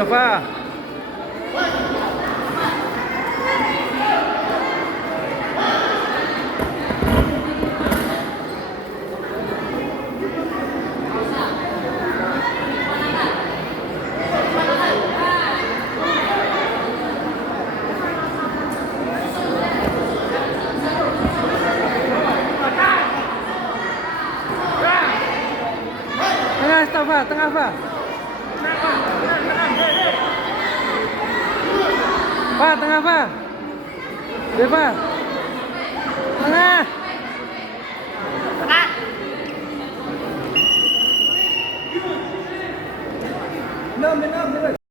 Ayo, Pak. Tengah, stop, Pak. Tengah, Pak. Pak, tengah, Pak. Ya, Pak. Tengah. Tengah.